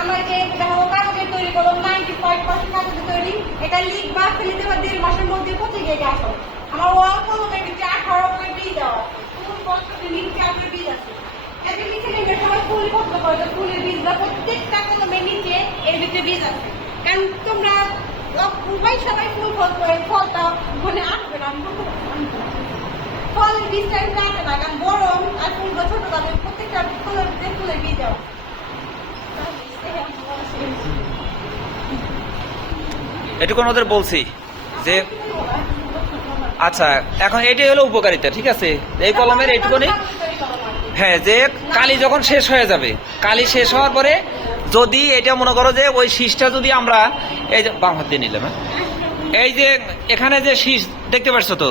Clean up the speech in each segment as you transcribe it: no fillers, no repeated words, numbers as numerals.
আমার যে দেখো কাগজের তৈরি করো 95% কাগজের তৈরি, এটা লিখবা ফেলিতে বা 1.5 মাসের মধ্যে পচে গিয়ে আসো। আমার ওয়াল কলমের ভিতরে 18 করে বীজ দেওয়া আছে, ফুল কষ্ট নিচে আপনার বীজ আছে। এদের নিচে নেমে সবাই ফুল পছন্দ করে, তো ফুলের বীজটা প্রত্যেকটা কলমের নিচে এর ভিতরে বীজ আছে। কারণ তোমরা সবাই ফুল ফল করে ফলটা মনে আসবে না, ফলের বীজটা আসবে না, কারণ গরম আর ফুলগুলো ছোট তাদের প্রত্যেকটা ফুলের বীজ দেওয়া। এটুকু ওদের বলছি যে আচ্ছা এখন এটাই হলো উপকারিতা, ঠিক আছে। এই কলমের এইটুকুনি, হ্যাঁ, যে কালি যখন শেষ হয়ে যাবে, কালি শেষ হওয়ার পরে যদি এটা মনে করো যে ওই শীষটা যদি আমরা এই যে বাম হাত দিয়ে নিলাম, এই যে এখানে যে শীষ দেখতে পাচ্ছ তো,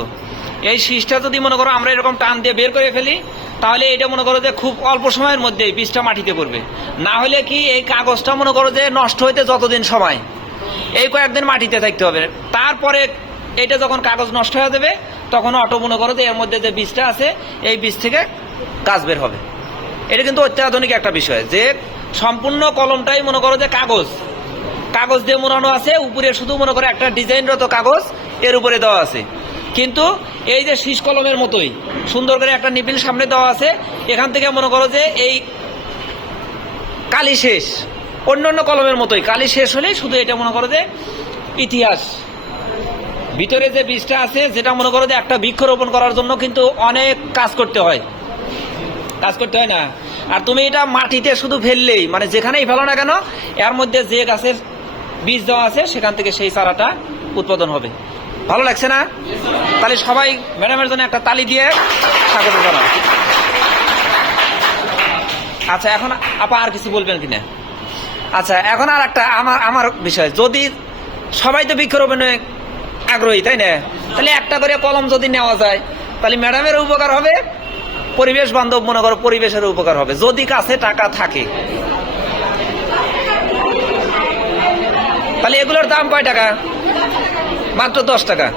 এই শীষটা যদি মনে করো আমরা এরকম টান দিয়ে বের করে ফেলি, তাহলে এটা মনে করো যে খুব অল্প সময়ের মধ্যে বীজটা মাটিতে পড়বে। না হলে কি এই কাগজটা মনে করো যে নষ্ট হইতে যতদিন সময়, এই কয়েকদিন মাটিতে থাকতে হবে। তারপরে এটা যখন কাগজ নষ্ট হয়ে যাবে তখন অটো মনে করো যে এর মধ্যে যে বীজটা আছে এই বীজ থেকে গাছ বের হবে। এটা কিন্তু অত্যাধুনিক একটা বিষয় যে সম্পূর্ণ কলমটাই মনে করো যে কাগজ দিয়ে মোড়ানো আছে, উপরে শুধু মনে করো একটা ডিজাইনরত কাগজ এর উপরে দেওয়া আছে। কিন্তু এই যে শীষ কলমের মতোই সুন্দর করে একটা নিপিল সামনে দেওয়া আছে, এখান থেকে মনে করো যে এই কালি শেষ, অন্যান্য কলমের মতোই কালি শেষ হলেই শুধু এটা মনে করো যে ইতিহাস। ভিতরে যে বীজটা আছে যেটা মনে করো যে একটা বৃক্ষরোপণ করার জন্য কিন্তু অনেক কাজ করতে হয় না। আর তুমি এটা মাটিতে শুধু ফেললেই, মানে যেখানেই ফেলো না কেন, এর মধ্যে যে গাছের বীজ দেওয়া আছে সেখান থেকে সেই চারাটা উৎপাদন হবে। ভালো লাগছে না? তাহলে সবাই ম্যাডামের জন্য একটা তালি দিয়ে স্বাগত জানাও। আচ্ছা, এখন আপা আর কিছু বলবেন কিনা? আচ্ছা, এখন আর একটা আমার বিষয়, যদি সবাই তো বৃক্ষরোপণে আগ্রহী, তাই না? তাহলে একটা করে কলম যদি নেওয়া যায় তাহলে ম্যাডামের উপকার হবে, পরিবেশ বান্ধব মনে করো পরিবেশের উপকার হবে, যদি কাছে টাকা থাকে। তাহলে এগুলোর দাম কয় টাকা? মাত্র 10 টাকা।